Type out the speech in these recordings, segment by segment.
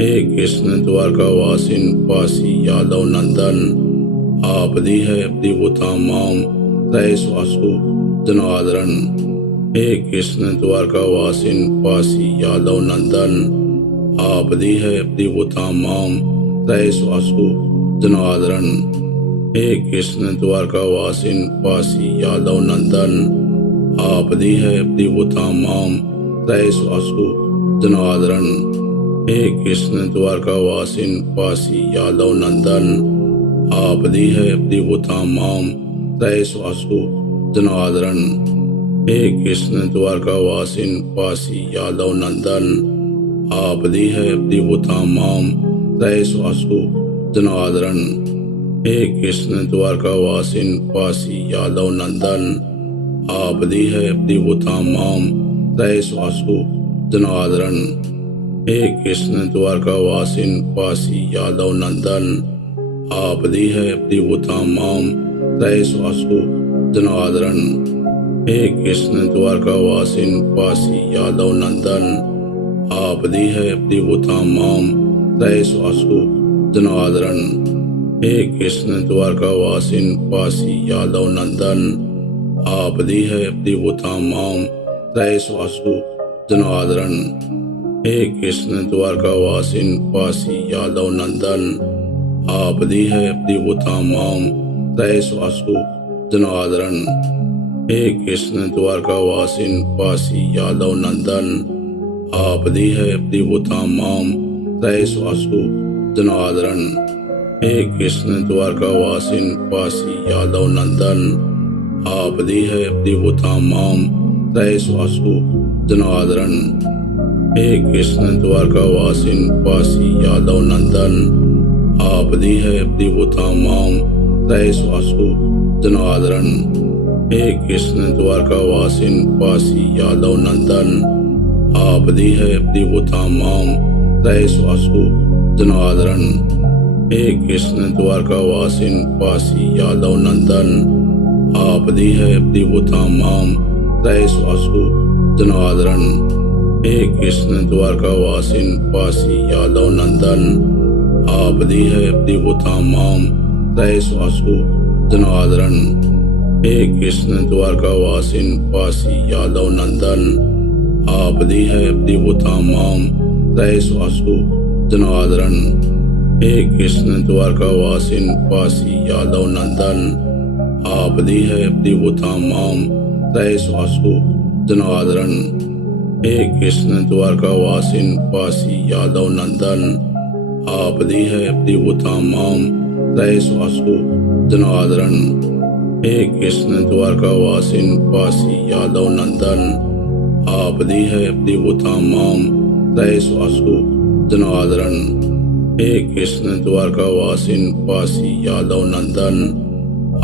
हे कृष्ण द्वारकावासिन पासी यादव नंदन, आपदी है दिवुता माम तय स्वासु जनादरन। हे कृष्ण द्वारकावासिन पासी यादव नंदन, आपदी है दिवुता माम तय स्वासु जनादरन। हे कृष्ण द्वारकावासिन पासी यादव नंदन, आपदी है दिवुता माम तय स्वासु जनादरन। हे कृष्ण द्वारकावासिन पासी यादव नंदन, आपदी है दिवुता माम तय स्वासु जनादरन। हे कृष्ण द्वारकावासिन पासी यादव नंदन, आपदी है दिवुता माम तय स्वासु जनादरन। हे कृष्ण द्वारकावासिन पासी यादव नंदन, आपदी है दिवुता माम तय स्वासु जनादरन। हे कृष्ण द्वारकावासिन पासी यादव नंदन, आपदी है दिवुता माम तय स्वासु जनादरन। हे कृष्ण द्वारकावासिन पासी यादव नंदन, आपदी है दिवुता माम तय स्वासु जनादरन। हे कृष्ण द्वारकावासिन पासी यादव नंदन, आपदी है दिवुता माम तय स्वासु जनादरन। हे कृष्ण द्वारकावासिन पासी यादव नंदन, आपदी है दिवुता माम तय स्वासु जनादरन। हे कृष्ण द्वारकावासिन पासी यादव नंदन, आपदी है दिवुता माम तय स्वासु जनादरन। हे कृष्ण द्वारकावासिन पासी यादव नंदन, आपदी है दिवुता माम तय स्वासु जनादरन। हे कृष्ण द्वारकावासिन पासी यादव नंदन, आपदी है दिवुता माम तय स्वासु जनादरन। हे कृष्ण द्वारकावासिन पासी यादव नंदन, आपदी है दिवुता माम तय स्वासु जनादरन। हे कृष्ण द्वारकावासिन पासी यादव नंदन, आपदी है दिवुता माम तय स्वासु जनादरन। हे कृष्ण द्वारकावासिन पासी यादव नंदन, आपदी है दिवुता माम तय स्वासु जनादरन। हे कृष्ण द्वारकावासिन पासी यादव नंदन, आपदी है दिवुता माम तय स्वासु जनादरन। हे कृष्ण द्वारकावासिन पासी यादव नंदन, आपदी है दिवुता माम तय स्वासु जनादरन। हे कृष्ण द्वारकावासिन पासी यादव नंदन, आपदी है दिवुता माम तय स्वासु जनादरन। हे कृष्ण द्वारकावासिन पासी यादव नंदन, आपदी है दिवुता माम तय स्वासु जनादरन। हे कृष्ण द्वारकावासिन पासी यादव नंदन,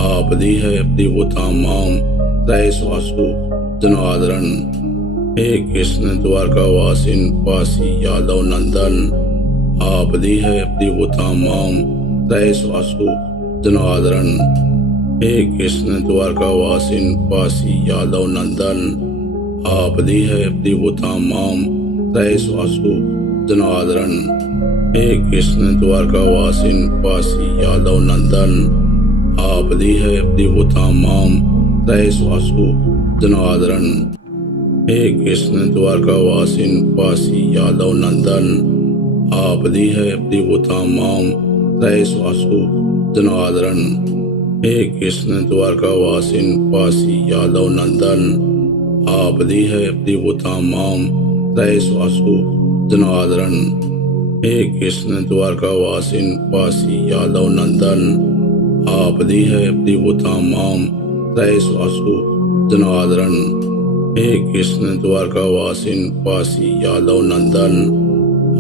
आपदी है दिवुता माम तय स्वासु जनादरन। हे कृष्ण द्वारकावासिन पासी यादव नंदन, आपदी है दिवुता माम तय स्वासु जनादरन। हे कृष्ण द्वारकावासिन पासी यादव नंदन, आपदी है दिवुता माम तय स्वासु जनादरन। हे कृष्ण द्वारकावासिन पासी यादव नंदन, आपदी है दिवुता माम तय स्वासु जनादरन। हे कृष्ण द्वारकावासिन पासी यादव नंदन, आपदी है दिवुता माम तय स्वासु जनादरन। हे कृष्ण द्वारकावासिन पासी यादव नंदन, आपदी है दिवुता माम तय स्वासु जनादरन। हे कृष्ण द्वारकावासिन पासी यादव नंदन, आपदी है दिवुता माम तय स्वासु जनादरन। हे कृष्ण द्वारकावासिन पासी यादव नंदन,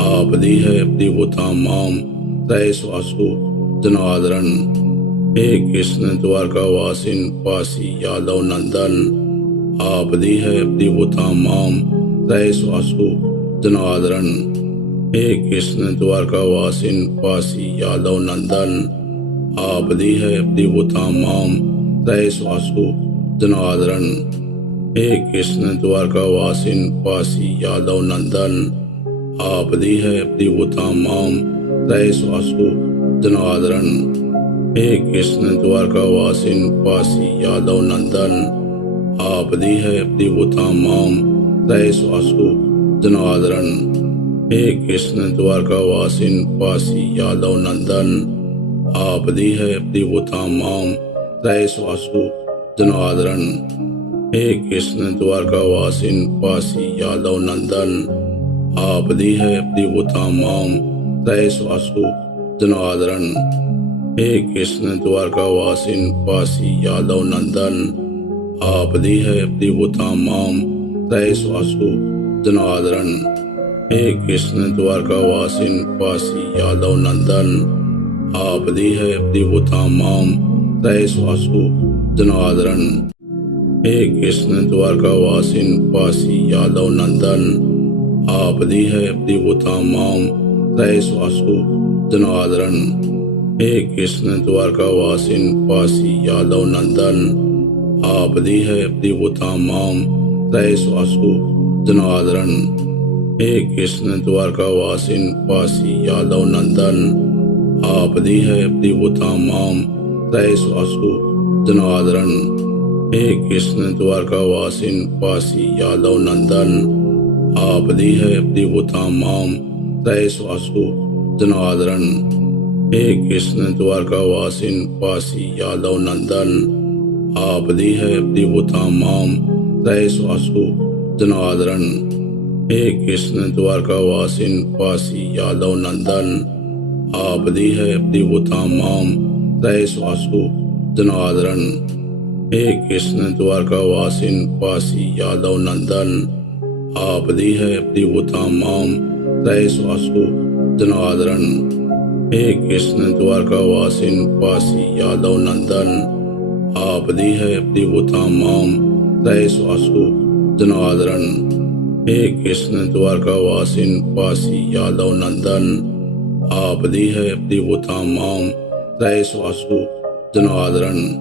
आपदी है दिवुता माम तय स्वासु जनादरन। हे कृष्ण द्वारकावासिन पासी यादव नंदन, आपदी है दिवुता माम तय स्वासु जनादरन। हे कृष्ण द्वारकावासिन पासी यादव नंदन, आपदी है दिवुता माम तय स्वासु जनादरन। हे कृष्ण द्वारकावासिन पासी यादव नंदन, आपदी है दिवता माम त्रैस्वासु जनार्दन। हे कृष्ण द्वारकावासिन पासी यादव नंदन। आपदी है दिवता माम त्रैस्वासु जनार्दन। हे कृष्ण द्वारकावासिन पासी यादव नंदन। आपदी है दिवता माम त्रैस्वासु जनार्दन। हे कृष्ण द्वारकावासिन पासी यादव नंदन। आपदी है दिवता माम त्रैस्वासु जनार्दन। हे कृष्ण द्वारकावासिन पासी यादव नंदन। आपदी है दिवता माम त्रैस्वासु जनार्दन। हे कृष्ण द्वारकावासिन पासी यादव नंदन। आपदी है दिवता माम त्रैस्वासु जनार्दन। हे कृष्ण द्वारकावासिन पासी यादव नंदन। आपदी है दिवता माम त्रैस्वासु जनार्दन। हे कृष्ण द्वारकावासिन पासी यादव नंदन। आपदी है दिवता माम त्रैस्वासु जनार्दन। हे कृष्ण द्वारकावासिन पासी यादव नंदन। आपदी है दिवता माम त्रैस्वासु जनार्दन। हे कृष्ण द्वारकावासिन पासी यादव नंदन। आपदी है दिवता माम त्रैस्वासु जनार्दन। हे कृष्ण द्वारकावासिन पासी यादव नंदन। आपदी है दिवता माम त्रैस्वासु जनार्दन। हे कृष्ण द्वारकावासिन पासी यादव नंदन। आपदी है दिवता माम त्रैस्वासु जनार्दन। हे कृष्ण द्वारकावासिन पासी यादव नंदन। आपदी है दिवता माम त्रैस्वासु जनार्दन। हे कृष्ण द्वारकावासिन पासी यादव नंदन। आपदी है दिवता माम त्रैस्वासु जनार्दन। हे कृष्ण द्वारकावासिन पासी यादव नंदन। आपदी है दिवता माम त्रैस्वासु जनार्दन।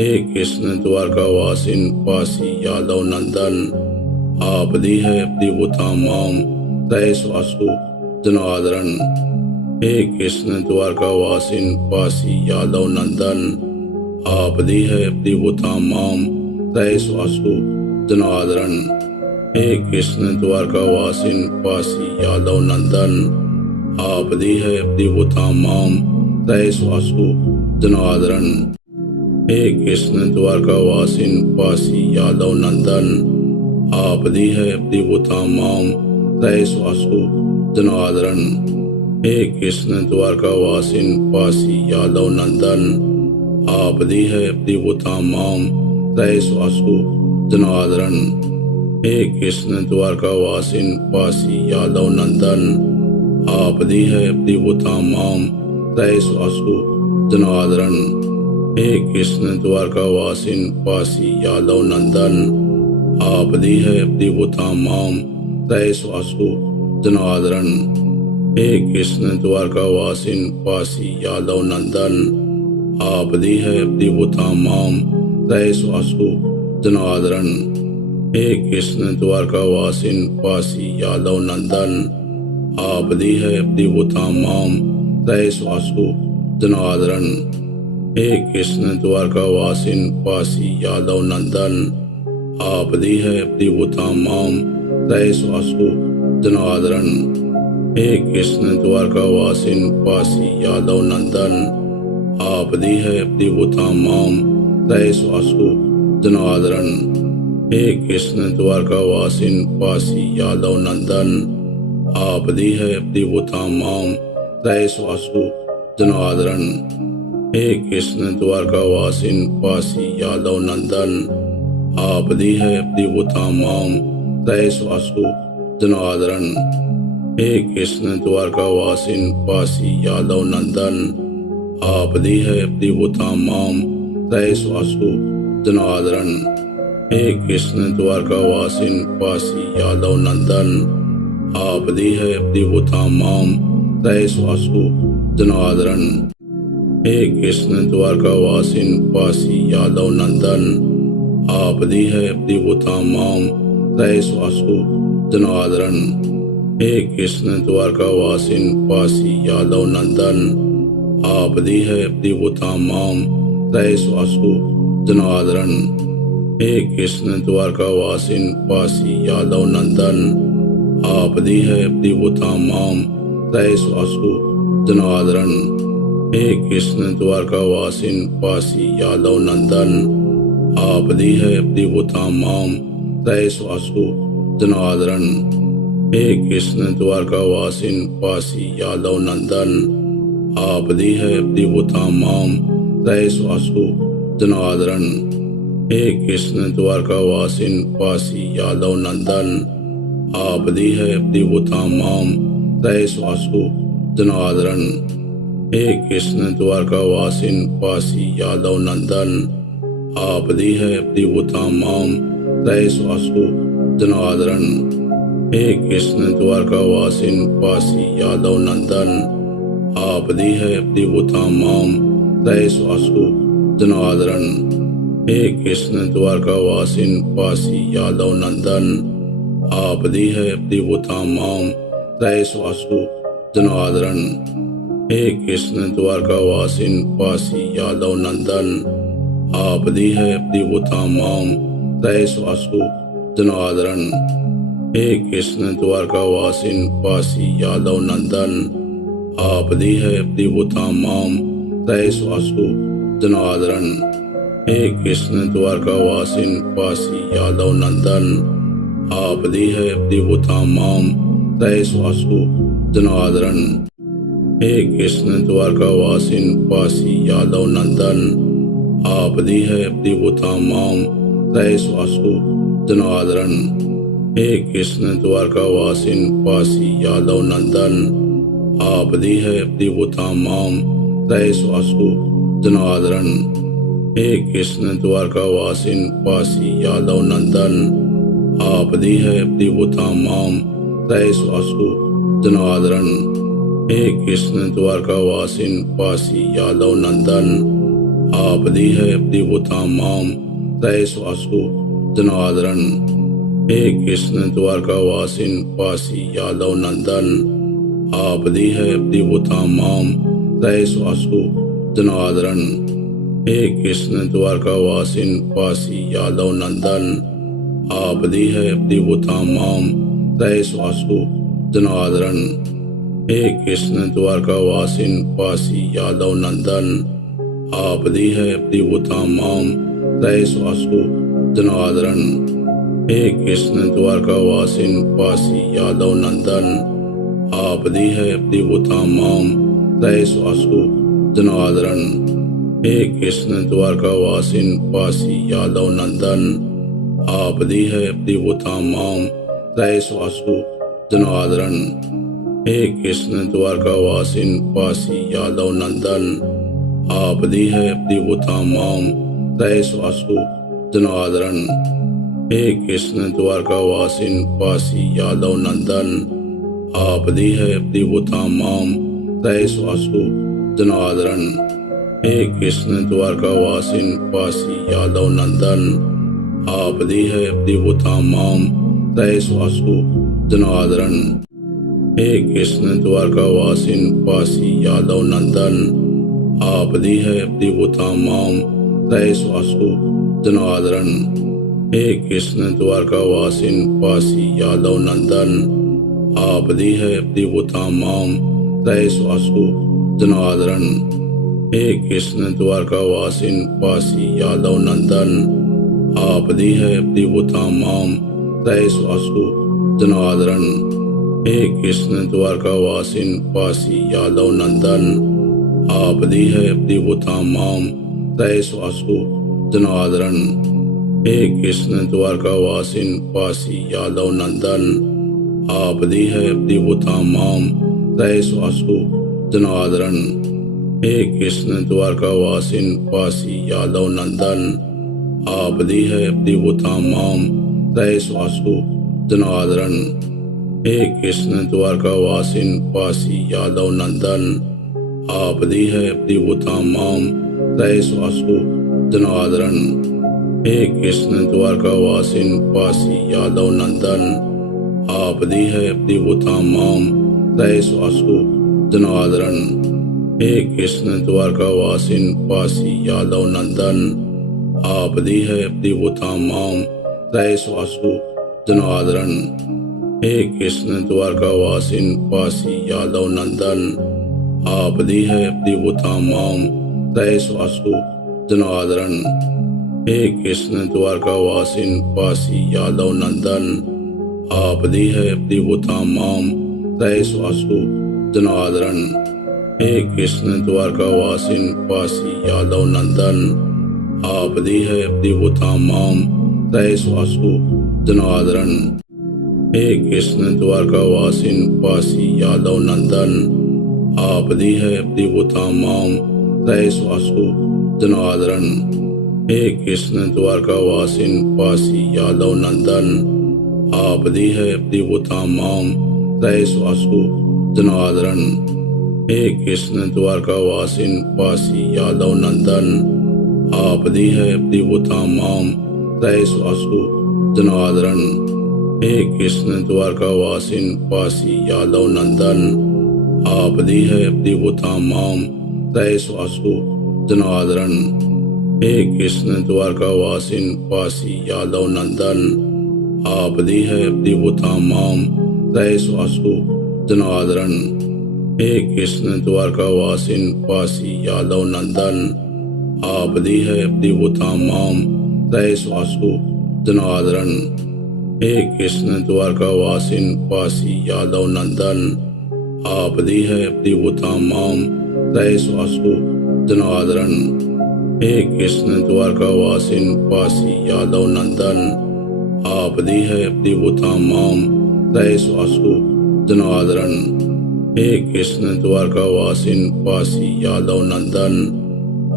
हे कृष्ण द्वारकावासिन पासी यादव नंदन। आपदी है दिवता माम त्रैस्वासु जनार्दन। हे कृष्ण द्वारकावासिन पासी यादव नंदन। आपदी है दिवता माम त्रैस्वासु जनार्दन। हे कृष्ण द्वारकावासिन पासी यादव नंदन। आपदी है दिवता माम त्रैस्वासु जनार्दन। हे कृष्ण द्वारकावासिन पासी यादव नंदन। आपदी है दिवता माम त्रैस्वासु जनार्दन। हे कृष्ण द्वारकावासिन पासी यादव नंदन। आपदी है दिवता माम त्रैस्वासु जनार्दन। हे कृष्ण द्वारकावासिन पासी यादव नंदन। आपदी है दिवता माम त्रैस्वासु जनार्दन। हे कृष्ण द्वारकावासिन पासी यादव नंदन। आपदी है दिवता माम त्रैस्वासु जनार्दन। हे कृष्ण द्वारकावासिन पासी यादव नंदन। आपदी है दिवता माम त्रैस्वासु जनार्दन। हे कृष्ण द्वारकावासिन पासी यादव नंदन। आपदी है दिवता माम त्रैस्वासु जनार्दन। हे कृष्ण द्वारकावासिन पासी यादव नंदन। आपदी है दिवता माम त्रैस्वासु जनार्दन। हे कृष्ण द्वारकावासिन पासी यादव नंदन। आपदी है दिवता माम त्रैस्वासु जनार्दन। हे कृष्ण द्वारकावासिन पासी यादव नंदन। आपदी है दिवता माम त्रैस्वासु जनार्दन। हे कृष्ण द्वारकावासिन पासी यादव नंदन। आपदी है दिवता माम त्रैस्वासु जनार्दन। हे कृष्ण द्वारकावासिन पासी यादव नंदन। आपदी है दिवता माम त्रैस्वासु जनार्दन। हे कृष्ण द्वारकावासिन पासी यादव नंदन। आपदी है दिवता माम त्रैस्वासु जनार्दन। हे कृष्ण द्वारकावासिन पासी यादव नंदन। आपदी है दिवता माम त्रैस्वासु जनार्दन। हे कृष्ण द्वारका वासिन पासी यादव नंदन आप देह देवता माम तय स्वासु जनादरण। हे कृष्ण द्वारका वासिन पासी यादव नंदन आप देह देवता माम तय स्वासु जनादरण। हे कृष्ण द्वारका वासिन पासी यादव नंदन आप देह देवता माम तय स्वासु जनादरण। हे कृष्ण द्वारका वासिन पासी यादव नंदन आप देह देवता माम तय स्वासु जनादरण। हे कृष्ण द्वारका वासिन पासी यादव नंदन आप देह देवता माम तय स्वासु जनादरण। हे कृष्ण द्वारका वासिन पासी यादव नंदन आप देह देवता माम तय स्वासु जनादरण। हे कृष्ण द्वारका वासिन पासी यादव नंदन आप देह देवता माम तय स्वासु जनादरण। हे कृष्ण द्वारका वासिन पासी यादव नंदन आप देह देवता माम तय स्वासु जनादरण। हे कृष्ण द्वारका वासिन पासी यादव नंदन आप देह देवता माम तय स्वासु जनादरण। हे कृष्ण द्वारका वासिन पासी यादव नंदन आप देह देवता माम तय स्वासु जनादरण। हे कृष्ण द्वारका वासिन पासी यादव नंदन आप देह देवता माम तय स्वासु जनादरण। हे कृष्ण द्वारका वासिन पासी यादव नंदन आप देह देवता माम तय स्वासु जनादरण। हे कृष्ण द्वारका वासिन पासी यादव नंदन आप देह देवता माम तय स्वासु जनादरण। हे कृष्ण द्वारका वासिन पासी यादव नंदन आप देह देवता माम तय स्वासु जनादरण। हे कृष्ण द्वारका वासिन पासी यादव नंदन आप देह देवता माम तय स्वासु जनादरण। हे कृष्ण द्वारका वासिन पासी यादव नंदन आप देह देवता माम तय स्वासु जनादरण। हे कृष्ण द्वारका वासिन पासी यादव नंदन आप देह देवता माम तय स्वासु जनादरण। हे कृष्ण द्वारका वासिन पासी यादव नंदन आप देह देवता माम तय स्वासु जनादरण। हे कृष्ण द्वारका वासिन पासी यादव नंदन आप देह देवता माम तय स्वासु जनादरण। हे कृष्ण द्वारका वासिन पासी यादव नंदन आप देह देवता माम तय स्वासु जनादरण। हे कृष्ण द्वारका वासिन पासी यादव नंदन आप देह देवता माम तय स्वासु जनादरण। हे कृष्ण द्वारका वासिन पासी यादव नंदन आप देह देवता माम तय स्वासु जनादरण। हे कृष्ण द्वारका वासिन पासी यादव नंदन आप देह देवता माम तय स्वासु जनादरण। हे कृष्ण द्वारका वासिन पासी यादव नंदन आप देह देवता माम तय स्वासु जनादरण। हे कृष्ण द्वारका वासिन पासी यादव नंदन आप देह देवता माम तय स्वासु जनादरण। हे कृष्ण द्वारका वासिन पासी यादव नंदन आप देह देवता माम तय स्वासु जनादरण। हे कृष्ण द्वारका वासिन पासी यादव नंदन आप देह देवता माम तय स्वासु जनादरण। हे कृष्ण द्वारका वासिन पासी यादव नंदन आप देह देवता माम तय स्वासु जनादरण। हे कृष्ण द्वारका वासिन पासी यादव नंदन आप देह देवता माम तय स्वासु जनादरण। हे कृष्ण द्वारका वासिन पासी यादव नंदन आप देह देवता माम तय स्वासु जनादरण। हे कृष्ण द्वारका वासिन पासी यादव नंदन आपदी है दिवुतामाम त्रयस्वासु जनार्दन। हे कृष्ण द्वारका वासिन वासी यादव नंदन। आपदी है दिवुतामाम त्रयस्वासु जनार्दन। हे कृष्ण द्वारका वासिन वासी यादव नंदन। आपदी है दिवुतामाम त्रयस्वासु जनार्दन। हे कृष्ण द्वारका वासिन वासी यादव नंदन। आपदी है दिवुतामाम त्रयस्वासु जनार्दन। हे कृष्ण द्वारका वासिन वासी यादव नंदन। आपदी है दिवुतामाम त्रयस्वासु जनार्दन। हे कृष्ण द्वारका वासिन वासी यादव नंदन। आपदी है दिवुतामाम त्रयस्वासु जनार्दन। हे कृष्ण द्वारका वासिन वासी यादव नंदन। आपदी है दिवुतामाम त्रयस्वासु जनार्दन। हे कृष्ण द्वारका वासिन वासी यादव नंदन। आपदी है दिवुतामाम त्रयस्वासु जनार्दन। हे कृष्ण द्वारका वासिन वासी यादव नंदन। आपदी है दिवुतामाम त्रयस्वासु जनार्दन। हे कृष्ण द्वारका वासिन वासी यादव नंदन। आपदी है दिवुतामाम त्रयस्वासु जनार्दन। हे कृष्ण द्वारका वासिन वासी यादव नंदन। आपदी है दिवुतामाम त्रयस्वासु जनार्दन। हे कृष्ण द्वारका वासिन वासी यादव नंदन। आपदी है दिवुतामाम त्रयस्वासु जनार्दन। हे कृष्ण द्वारका वासिन वासी यादव नंदन। आपदी है दिवुतामाम त्रयस्वासु जनार्दन। हे कृष्ण द्वारका वासिन वासी यादव नंदन।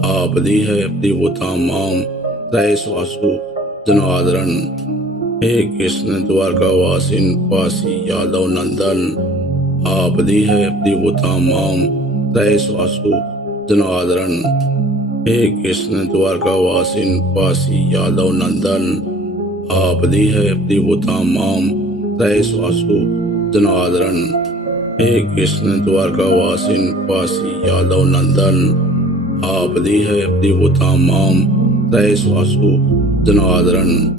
आपदी है दिवुतामाम त्रयस्वासु जनार्दन। हे कृष्ण द्वारका वासिन वासी यादव नंदन। आपदी है दिवुतामाम त्रयस्वासु जनार्दन। हे कृष्ण द्वारका वासिन वासी यादव नंदन। आपदी है दिवुतामाम त्रयस्वासु जनार्दन। हे कृष्ण द्वारका वासिन वासी यादव नंदन। आपदी है दिवुतामाम त्रयस्वासु जनार्दन।